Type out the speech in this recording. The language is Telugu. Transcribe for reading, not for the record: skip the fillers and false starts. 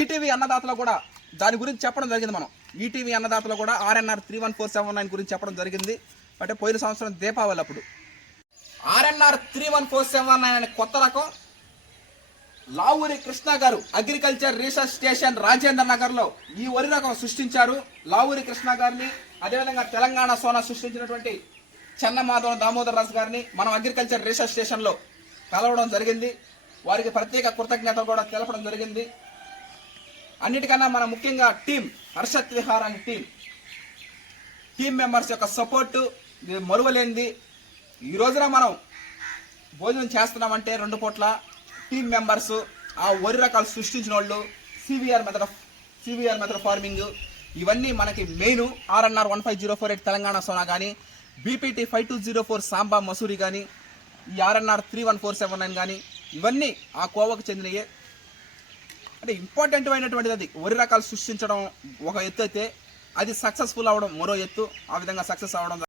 ఈటీవీ అన్నదాతలో కూడా దాని గురించి చెప్పడం జరిగింది. మనం ఈటీవీ అన్నదాతలో కూడా ఆర్ఎన్ఆర్ 31479 గురించి చెప్పడం జరిగింది. అంటే పోయిన సంవత్సరం దీపావళి అప్పుడు ఆర్ఎన్ఆర్ 31479 అనే కొత్త రకం లావూరి కృష్ణ గారు అగ్రికల్చర్ రీసెర్చ్ స్టేషన్ రాజేంద్ర నగర్లో ఈ వరి రకం సృష్టించారు. లావూరి కృష్ణ గారిని, అదేవిధంగా తెలంగాణ సోనా సృష్టించినటువంటి చెన్నమాధవ దామోదర్ రాజు గారిని మనం అగ్రికల్చర్ రీసెర్చ్ స్టేషన్లో కలవడం జరిగింది. వారికి ప్రత్యేక కృతజ్ఞతలు కూడా తెలపడం జరిగింది. అన్నిటికన్నా మన ముఖ్యంగా టీం హర్షత్ విహార్ అనే టీం మెంబర్స్ యొక్క సపోర్టు మరువలేనిది. ఈ రోజున మనం భోజనం చేస్తున్నామంటే 2 పూట్ల టీం మెంబర్స్, ఆ వరి రకాలు సృష్టించిన వాళ్ళు, సివిఆర్ మెథడ్ ఫార్మింగ్, ఇవన్నీ మనకి మెయిన్. ఆర్ఎన్ఆర్ 15048 తెలంగాణ సోనా కానీ, బీపీటీ 5204 సాంబా మసూరి కానీ, ఈ ఆర్ఎన్ఆర్ 31479 కానీ, ఇవన్నీ ఆ కోవకు చెందినయే. అంటే ఇంపార్టెంట్ అయినటువంటిది అది. వరి రకాలు సృష్టించడం ఒక ఎత్తు అయితే అది సక్సెస్ఫుల్ అవ్వడం మరో ఎత్తు. ఆ విధంగా సక్సెస్ అవ్వడం